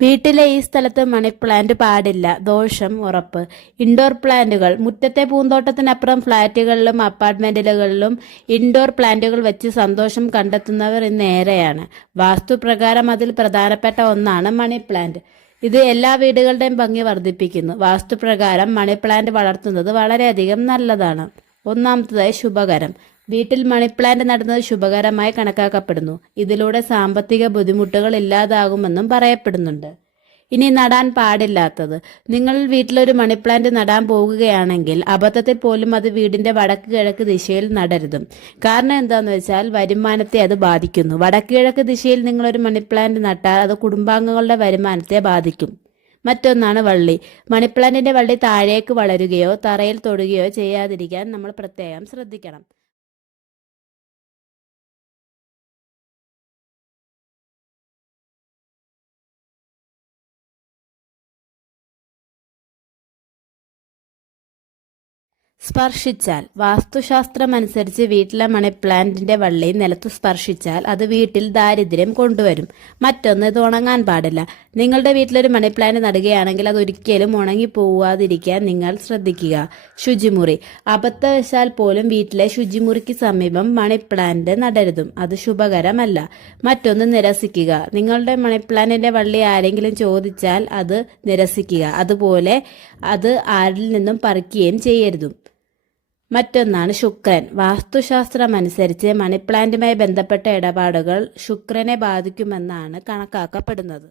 വീട്ടിലെ ഈ സ്ഥലത്ത് മണി പ്ലാന്റ് പാടില്ല. ദോഷം ഉറപ്പ്. ഇൻഡോർ പ്ലാന്റുകൾ. മുറ്റത്തെ പൂന്തോട്ടത്തിനപ്പുറം ഫ്ലാറ്റുകളിലും അപ്പാർട്ട്മെന്റുകളിലും ഇൻഡോർ പ്ലാന്റുകൾ വെച്ച് സന്തോഷം കണ്ടെത്തുന്നവർ ഇന്ന് ഏറെയാണ്. വാസ്തുപ്രകാരം അതിൽ പ്രധാനപ്പെട്ട ഒന്നാണ് മണി പ്ലാന്റ്. ഇത് എല്ലാ വീടുകളുടെയും ഭംഗി വർദ്ധിപ്പിക്കുന്നു. വാസ്തുപ്രകാരം മണി പ്ലാന്റ് വളർത്തുന്നത് വളരെയധികം നല്ലതാണ്. ഒന്നാമത്തതായി ശുഭകരം. വീട്ടിൽ മണിപ്ലാന്റ് നടന്നത് ശുഭകരമായി കണക്കാക്കപ്പെടുന്നു. ഇതിലൂടെ സാമ്പത്തിക ബുദ്ധിമുട്ടുകൾ ഇല്ലാതാകുമെന്നും പറയപ്പെടുന്നുണ്ട്. ഇനി നടാൻ പാടില്ലാത്തത്. നിങ്ങൾ വീട്ടിലൊരു മണിപ്ലാന്റ് നടാൻ പോകുകയാണെങ്കിൽ അബദ്ധത്തിൽ പോലും അത് വീടിന്റെ വടക്ക് കിഴക്ക് ദിശയിൽ നടരുതും. കാരണം എന്താണെന്ന് വെച്ചാൽ വരുമാനത്തെ അത് ബാധിക്കുന്നു. വടക്ക് കിഴക്ക് ദിശയിൽ നിങ്ങളൊരു മണിപ്ലാന്റ് നട്ടാൽ അത് കുടുംബാംഗങ്ങളുടെ വരുമാനത്തെ ബാധിക്കും. മറ്റൊന്നാണ് വള്ളി. മണിപ്ലാന്റിന്റെ വള്ളി താഴേക്ക് വളരുകയോ തറയിൽ തൊടുകയോ ചെയ്യാതിരിക്കാൻ നമ്മൾ പ്രത്യേകം ശ്രദ്ധിക്കണം. സ്പർശിച്ചാൽ. വാസ്തുശാസ്ത്രമനുസരിച്ച് വീട്ടിലെ മണി പ്ലാന്റിന്റെ വള്ളി നിലത്ത് സ്പർശിച്ചാൽ അത് വീട്ടിൽ ദാരിദ്ര്യം കൊണ്ടുവരും. മറ്റൊന്ന് ഇത് ഉണങ്ങാൻ പാടില്ല. നിങ്ങളുടെ വീട്ടിലൊരു മണി പ്ലാന്റ് നടുകയാണെങ്കിൽ അത് ഒരിക്കലും ഉണങ്ങി പോവാതിരിക്കാൻ നിങ്ങൾ ശ്രദ്ധിക്കുക. ശുചിമുറി. അബദ്ധവശാൽ പോലും വീട്ടിലെ ശുചിമുറിക്ക് സമീപം മണി പ്ലാന്റ് നടരുതും. അത് ശുഭകരമല്ല. മറ്റൊന്ന് നിരസിക്കുക. നിങ്ങളുടെ മണി പ്ലാന്റിന്റെ വള്ളി ആരെങ്കിലും ചോദിച്ചാൽ അത് നിരസിക്കുക. അതുപോലെ അത് ആരിൽ നിന്നും പറിക്കുകയും ചെയ്യരുതും. മറ്റൊന്നാണ് ശുക്രൻ. വാസ്തുശാസ്ത്രമനുസരിച്ച് മണിപ്ലാന്റുമായി ബന്ധപ്പെട്ട ഇടപാടുകൾ ശുക്രനെ ബാധിക്കുമെന്നാണ് കണക്കാക്കപ്പെടുന്നത്.